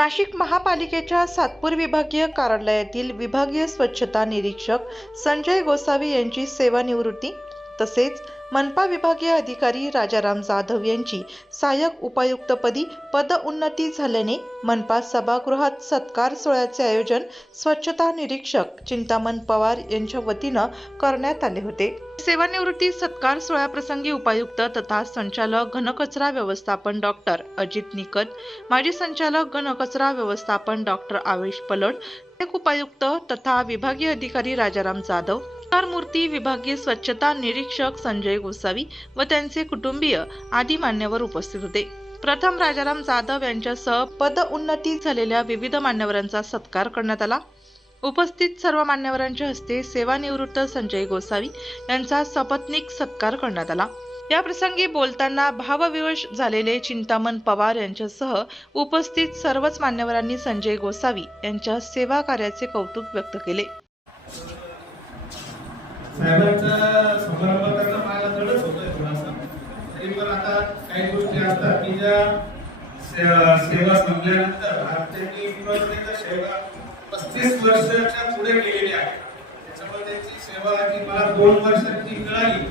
नाशिक महापालिकेच्या सातपूर विभागीय कार्यालयातील विभागीय स्वच्छता निरीक्षक संजय गोसावी यांची सेवानिवृत्ती तसेच मनपा विभागीय अधिकारी राजाराम जाधव यांची सहाय्यक उपायुक्तपदी पदउन्नती झाल्याने मनपा सभागृहात सत्कार सोहळ्याचे आयोजन स्वच्छता निरीक्षक चिंतामण पवार यांच्या वतीनं करण्यात आले होते. सेवानिवृत्ती सत्कार सोहळ्याप्रसंगी उपायुक्त तथा संचालक घनकचरा व्यवस्थापन डॉक्टर अजित निकत माजी संचालक घनकचरा व्यवस्थापन डॉक्टर आवेश पलट उपायुक्त तथा विभागीय अधिकारी राजाराम जाधव मूर्ती विभागीय स्वच्छता निरीक्षक संजय गोसावी व त्यांचे कुटुंबीय आदी मान्यवर उपस्थित होते. प्रथम राजाराम जाधव यांच्यासह पद उन्नती झालेल्या विविध मान्यवरांचा सत्कार करण्यात आला. उपस्थित सर्व मान्यवरांच्या हस्ते सेवानिवृत्त संजय गोसावी यांचा सपत्नीक सत्कार करण्यात आला. या प्रसंगी बोलताना भावविवश झालेले चिंतामण पवार यांच्यासह उपस्थित सर्वच मान्यवरांनी संजय गोसावी यांच्या सेवा कार्याचे कौतुक व्यक्त केले. साहेबांचा समारंभ करणं मला जडच होतोय थोडासा तरी पण आता काही गोष्टी असतात की ज्या सेवा संपल्यानंतर आज त्यांनी सेवा पस्तीस वर्षाच्या पुढे गेलेली आहे. त्याच्यामुळे त्यांची सेवा जी मला दोन वर्षांची मिळाली.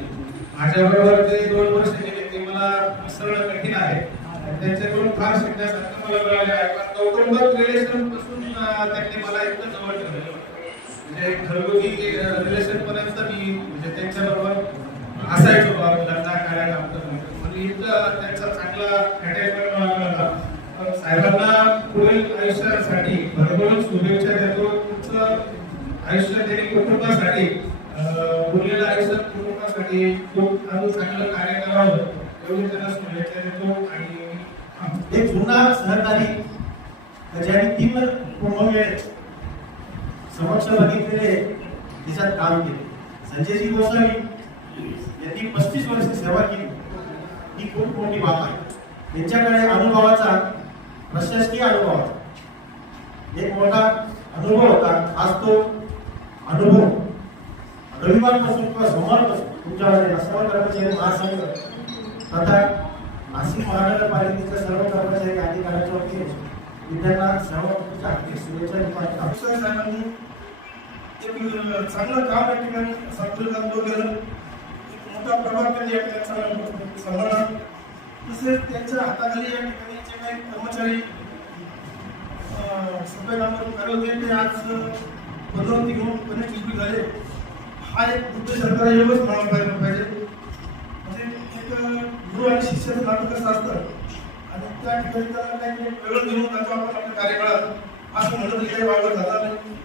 माझ्याबरोबर ते दोन वर्ष गेले ते मला विसरणं कठीण आहे. आणि त्यांच्याकडून फार शिकण्यासारखं मला मिळालं आहे. पण कौटुंबिक रिलेशनपासून त्यांनी मला इतकं जवळ ठेवलेलं म्हणजे घरगुती रिलेशन पर्यंत मी म्हणजे त्यांच्या बरोबर असायचो धंदा करायला कार्याला त्यांचा चांगला अटॅचमेंट मिळाला पण साहेबांना पुढील आयुष्यासाठी भरभरून शुभेच्छा देतो. तुमचं आयुष्य त्यांनी कुटुंबासाठी उरलेलं आयुष्य कुटुंबासाठी खूप अजून चांगलं कार्य करावं. एवढी त्यांना शुभेच्छा देतो आणि ते एक जुना सहकारी ज्यांनी तीन कुंभमेळे समक्ष बघितलेले तिच्यात काम केले. संजयजी गोसावी यांनी पस्तीस वर्ष सेवा केली. ही खूप मोठी बाब आहे. त्यांच्याकडे अनुभवाचा प्रशासकीय अनुभवाचा एक मोठा अनुभव होता. आज तो अनुभव रविवारपासून किंवा सोमवारपासून तुमच्यामध्ये सर्व कर्मचारी महासंघ तथा नाशिक महानगरपालिकेच्या सर्व कर्मचारी अधिकाऱ्यांच्या वतीने विद्यार्थ्यांना सर्व जागतिक शुभेच्छा देतो. अक्षय एक चांगलं काम या ठिकाणी सातपूर गांधो केलं एक मोठा प्रभाव त्यांनी या ठिकाणी सांभाळला. तसेच त्यांच्या हाताखाली या ठिकाणी जे काही कर्मचारी अं, सफाई कामगार कार्य होते ते आज पदोन्नती घेऊन कनेक्ट शिल्पी झाले. हा एक बुद्ध सरकार योगच म्हणायला पाहिजे. म्हणजे एक गुरु आणि शिष्याचं नाटक असं असतं त्या ठिकाणी काही वेगळं घेऊन जातो आपण आपल्या कार्यकाळात असं म्हणत काही झाला नाही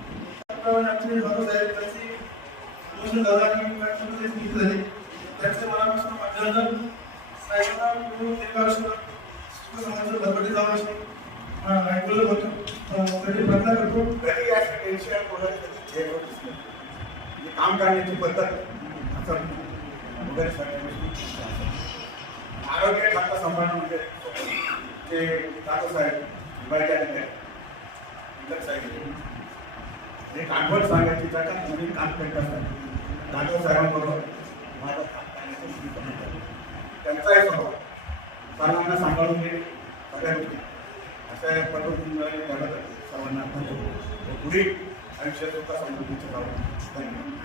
त्याप्रमाणे आमचे साहेब त्यांची आणि त्यांचे मनापासून अभिनंदन साहेबांना मिळून एका वर्षात शिक्षक समाजाचं असं ऐकलेलं होतं त्याची करतो टेन्शन कधी होत म्हणजे काम करण्याची पद्धत असं वगैरे सगळ्या गोष्टी आरोग्य खाता सांभाळणं म्हणजे ते जातो साहेब विभागीय अधिकारी साहेब. एक आठवण सांगायची जगात तुम्ही काम करत असतात जाधव साहेबांबरोबर माझं काम करण्याचं सुरू करण्यात त्यांचाही स्वभाव. सर्वांना सांभाळून घेणे सगळ्या गोष्टी अशा पद्धतीने झालं सर्वांना धन्यवाद. पुढील आयुष्यात सुद्धा समृद्धीचं काम धन्यवाद.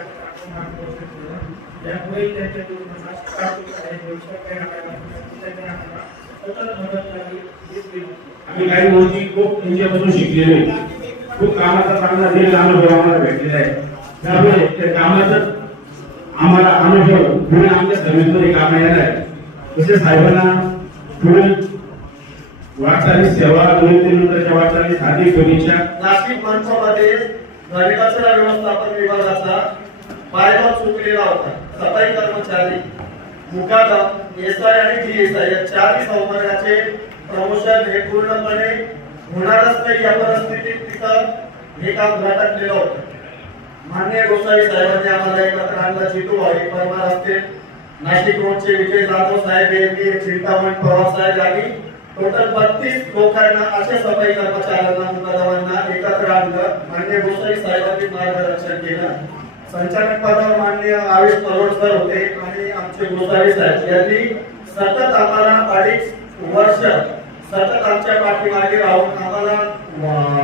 आम्हाला आम्ही काही गोष्टी खूप त्यांच्यापासून शिकलेलो खूप कामाचा चांगला दीर्घ अनुभव आम्हाला भेटलेला आहे. त्यामुळे त्या कामाचं आम्हाला अनुभव पुढे आमच्या सर्व्हिसमध्ये काम येणार आहे. तसेच साहेबांना पुढे वाटचाली सेवा नंतरच्या वाटचाली साधी शुभेच्छा. नाशिक मनपामध्ये घनकचरा व्यवस्थापन विभागाचा पायवा चुकलेला होता. सफाई कर्मचारी मुकादम एस आय आणि डी एस आय या चारही संवर्गाचे प्रमोशन हे पूर्णपणे होणारच नाही या परिस्थितीत तिथं हे काम भटकलेलं होतं. मान्य गोसावी साहेबांनी आम्हाला एकत्र आणला जितू भाई परमार असते नाशिक रोडचे विजय जाधव साहेब यांनी चिंतामण पवार साहेब यांनी टोटल बत्तीस लोकांना अशा सफाई कर्मचाऱ्यांना मुकादमांना एकत्र आणलं. मान्य गोसावी साहेबांनी मार्गदर्शन केलं. संचालक पदावर माननीय आवेश परोडकर होते आणि आमचे गोसावी साहेब. यांनी सतत आम्हाला अडीच वर्ष सतत आमच्या पाठीमागे राहून आम्हाला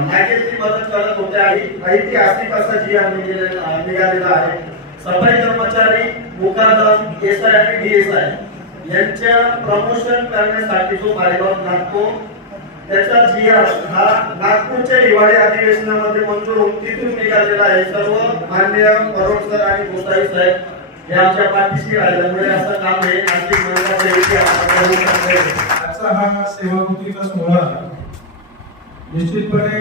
नागेची मदत करत होते आणि ऐतिहासिक असा जी आम्ही निघालेला आहे. सफाई कर्मचारी मुकादम एस आय आणि डी एस आय यांच्या प्रमोशन करण्यासाठी जो कार्यक्रम लागतो त्याचा जी हा नागपूरच्या हिवाळी अधिवेशनामध्ये मंजूर होऊन तिथून निघालेला आहे. सर्व मान्य परोडकर आणि गोसाई साहेब हे आमच्या पाठीशी राहिल्यामुळे असं काम हे आर्थिक मंडळाच्या इतिहासात आजचा हा सेवाकृतीचा सोहळा निश्चितपणे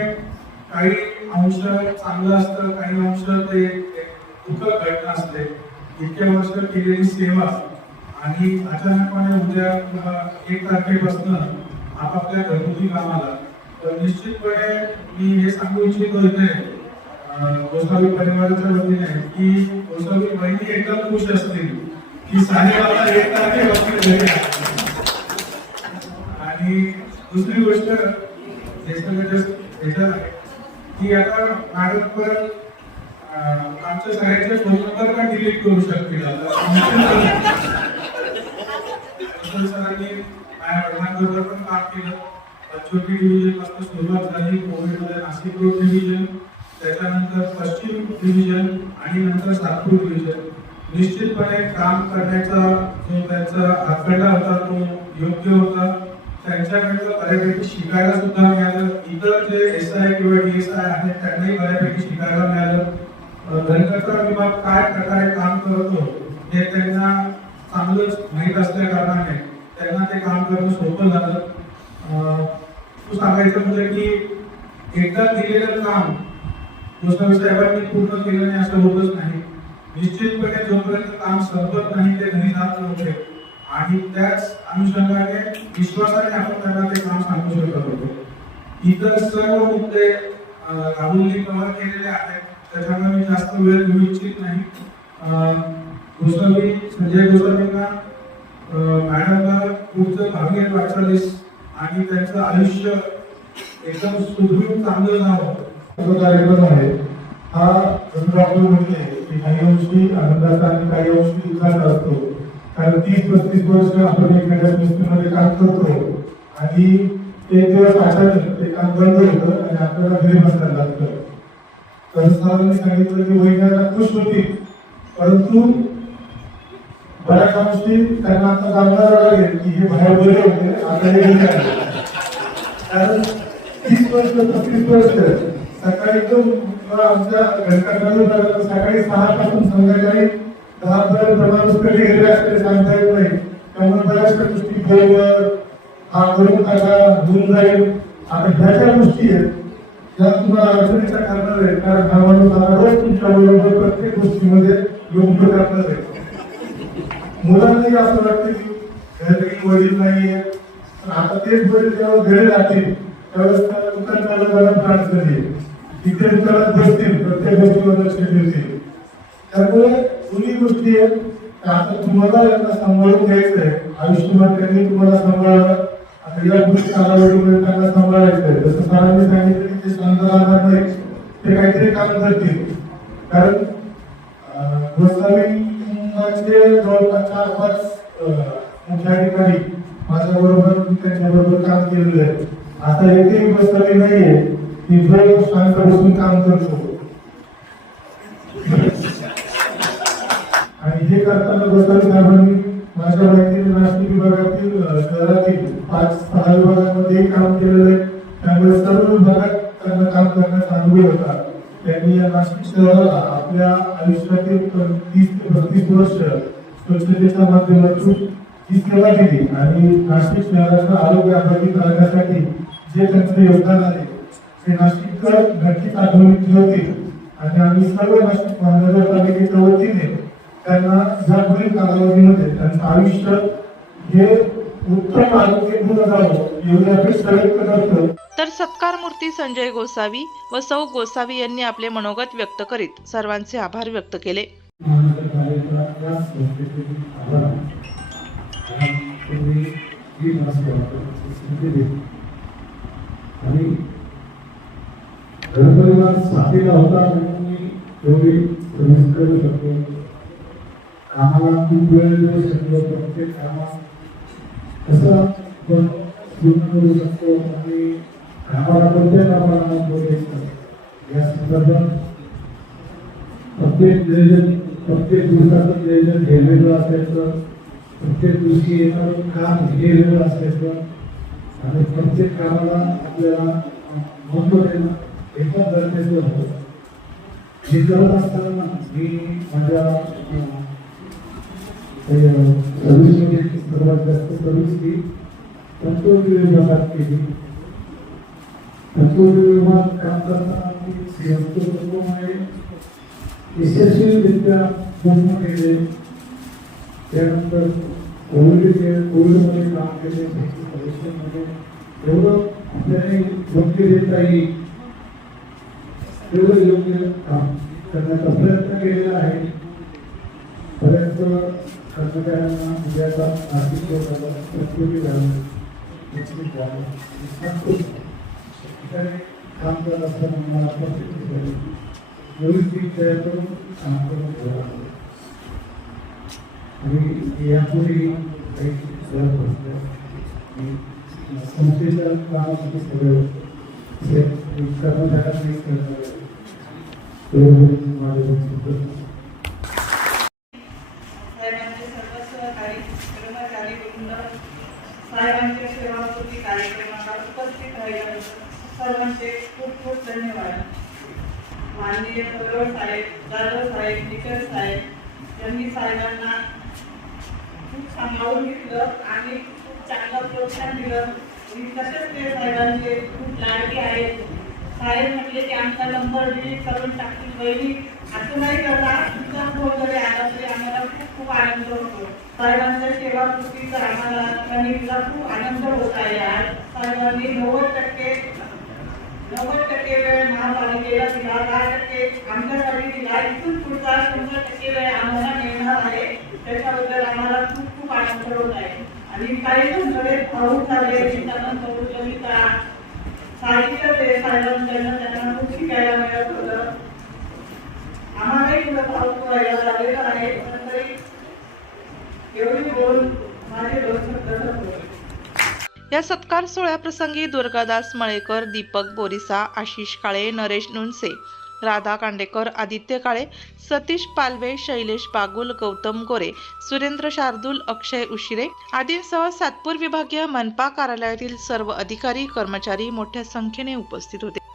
काही अंश चांगलं असतं काही अंश ते एक दुःखद घटना असते. इतक्या वर्ष केलेली सेवा आणि अचानकपणे उद्या एक तारखेपासून आपापल्या घरगुती कामाला. तर निश्चितपणे मी हे सांगू इच्छितो इथे अं, गोसावी परिवाराच्या वतीने की गोसावी बहिणी एकदम खुश असतील की साहेबाला एक तारखे घरी. आहे. आणि दुसरी गोष्ट ज्येष्ठ आहे की आता मॅडम परत आमच्या शाळेचे फोन नंबर पण डिलीट करू शकतील आता. सरांनी माझ्या वडिलांबरोबर पण काम केलं. पंचवटी डिव्हिजनपासून सुरुवात झाली. कोविडमध्ये नाशिक रोड डिव्हिजन त्याच्यानंतर पश्चिम डिव्हिजन आणि नंतर सातपूर डिव्हिजन निश्चितपणे काम करण्याचा जो त्यांचा आखडा होता तो योग्य होता. त्यांच्याकडनं बऱ्यापैकी शिकायला सुद्धा मिळालं. इतर जे एस आय किंवा डी एस आय आहेत त्यांनाही बऱ्यापैकी शिकायला मिळालं. अं, घनकचरा विभाग काय प्रकारे काम करतो हे त्यांना चांगलंच माहीत असल्या कारणाने त्यांना ते काम करणं सोपं झालं. तू सांगायचं म्हणजे की एकदा दिलेलं काम गोसावी साहेबांनी पूर्ण केलं नाही असं होतच नाही. निश्चितपणे जोपर्यंत काम संपत नाही ते घरी जात नव्हते. आणि त्याच अनुषंगाने विश्वासाने आपण त्यांना ते काम सांगू शकत होतो. इतर सर्व मुद्दे अं, राहुलनी कव्हर केलेले आहेत. त्याच्यामुळे मी जास्त वेळ घेऊ इच्छित नाही. अं, गोसावी संजय गोसावींना मॅडमला पुढचं भाग्य वाटचालीस आणि त्यांचं आयुष्य एकदम सुदृढ चांगलं जावं कार्यक्रम आहे हा जसं डॉक्टर म्हटले की काही अंशी आनंदाचा आणि काही अंशी दुःखाचा असतो. कारण तीस पस्तीस वर्ष आपण एखाद्या संस्थेमध्ये काम करतो आणि ते दिवस अचानक ते काम बंद होतं आणि आपल्याला घरी बसायला लागतं. तसं सरांनी सांगितलं की वैज्ञानिक खुश होती परंतु बऱ्याच गोष्टी त्यांना आता जाणवायला लागेल की हे बाहेर बरे होते आता हे कारण तीस वर्ष पस्तीस वर्ष सकाळी एकदम आमच्या घटकांना सकाळी सहा पासून संध्याकाळी दहा पर्यंत माणूस कधी गेले असते सांगता येत नाही. त्यामुळे बऱ्याचशा गोष्टी बरोबर हा करून टाका होऊन जाईल. आता ह्या ज्या गोष्टी आहेत त्या तुम्हाला अडचणीचा करणार आहे कारण हा माणूस रोज तुमच्या बरोबर प्रत्येक गोष्टीमध्ये योग्य करणार आहे मुलांनाही असं वाटतं की घरी वडील नाही पण आता तेच वडील जेव्हा घरी राहतील त्यावेळेस त्याला दुकानदाराला चालवताना त्रास झाली. तिथे दुकानात बसतील प्रत्येक गोष्टीवर लक्ष देतील. त्यामुळे जुनी गोष्टी आहेत. आता तुम्हाला यांना सांभाळून घ्यायचं आहे. आयुष्यमान त्यांनी तुम्हाला सांभाळावं. आता या गोष्टी कालावधीमध्ये त्यांना सांभाळायचं आहे. जसं सरांनी सांगितलं की ते शांत राहणार नाही. ते काहीतरी काम करतील कारण गोस्वामी जवळपास चार पाच मोठ्या ठिकाणी. माझ्याबरोबर त्यांच्याबरोबर काम केलेलं आहे. आता एकही बसलेली नाहीये. की जो शांत बसून काम करतो. आणि हे करताना गोसावी साहेबांनी माझ्या माहितीने नाशिक विभागातील शहरातील पाच सहा विभागांमध्ये काम केलेलं आहे. त्यामुळे सर्व विभागात त्यांना काम करण्याचा अनुभव होता. त्यांनी या नाशिक शहराला आपल्या आयुष्यातील तीस ते बत्तीस वर्ष स्वच्छतेच्या माध्यमातून ही सेवा दिली. आणि नाशिक शहराचं आरोग्य अबाधित राखण्यासाठी जे त्यांचं योगदान आहे ते नाशिककर नक्कीच आठवणीत ठेवतील. आणि आम्ही सर्व नाशिक महानगरपालिकेच्या वतीने त्यांना ज्या पुढील कालावधीमध्ये त्यांचं आयुष्य हे उत्तम आरोग्य गुण जावं एवढी अपेक्षा व्यक्त करतो. तर सत्कार मूर्ती संजय गोसावी व सौ गोसावी यांनी आपले मनोगत व्यक्त करीत सर्वांचे आभार व्यक्त केले. महानगरपालिकेला या संस्थेचे आभार आणि तुम्ही ही महासेवाची संधी दिली आणि घरपरिवार साथीला होता म्हणून मी तेवढी सहज करू शकतो कामाला खूप वेळ देऊ शकलो प्रत्येक कामात कसं आपण पूर्ण करू शकतो आणि कामाला प्रत्येक कामाला या संदर्भात प्रत्येक नियोजन प्रत्येक दिवसाचं नियोजन हे वेगळं असायचं. प्रत्येक दिवशी येणारं काम हे वेगळं असायचं. आणि प्रत्येक कामाला आपल्याला महत्त्व देणं एकाच गरजेचं होतं. हे करत असताना मी माझ्या अं, सर्व्हिसमध्ये सर्वात जास्त सर्व्हिस ही तंत्रज्ञ विभागात केली. तंत्रज्ञ विभाग काम करताना मी श्रीमंत आहे यशस्वीरित्या पूर्ण केले त्यानंतर कोविड कोविडमध्ये काम केले परीक्षेमध्ये एवढं आपल्याने योग्य देता येईल तेवढं योग्य काम करण्याचा प्रयत्न केलेला आहे बऱ्याच कर्मचाऱ्यांना उद्याचा आर्थिक प्रकृती झाली विचलित झाली विश्रांत ठिकाणी काम करत असताना मला परिस्थिती झाली नवीन पीक तयार करून काम आणि यापूर्वी काही गरज असल्या आणि काम किती सगळं कर्मचाऱ्यांनी करणार साहेबांच्या कार्यक्रमाला उपस्थित राहिल्याबद्दल सर्वांचे खूप खूप धन्यवाद माननीय सौरव साहेब जाधव साहेब निकल साहेब यांनी साहेबांना खूप सांभाळून घेतलं आणि खूप चांगलं प्रोत्साहन दिलं. आणि तसेच ते साहेबांचे खूप लाडके आहेत. साहेब म्हटले की आमचा नंबर डिलीट करून टाकतील बहिणी असं नाही करता तुमचा फोन जरी आला तरी आम्हाला खूप खूप आनंद होतो. साहेबांच्या सेवा कृतीचा आम्हाला कणिकला खूप आनंद होत आहे. आज साहेबांनी नव्वद टक्के नव्वद टक्के वेळ महापालिकेला दिला दहा टक्के आमच्यासाठी दिला इथून पुढचा शंभर टक्के वेळ आम्हाला मिळणार आहे. त्याच्याबद्दल आम्हाला खूप खूप आनंद होत आहे. आणि काही जणकडे भाऊक झाले नितानंद कविता साहित्य ते साहेबांकडनं त्यांना खूप शिकायला मिळत होतं. आम्हालाही थोडं भाऊक व्हायला लागलेलं आहे पण तरी एवढी बोल माझे दोन शब्द संपले या सत्कार सोहळ्याप्रसंगी दुर्गादास मळेकर दीपक बोरिसा आशिष काळे नरेश नुनसे राधा कांडेकर आदित्य काळे सतीश पालवे शैलेश बागुल गौतम गोरे सुरेंद्र शार्दूल अक्षय उशिरे आदींसह सातपूर विभागीय मनपा कार्यालयातील सर्व अधिकारी कर्मचारी मोठ्या संख्येने उपस्थित होते.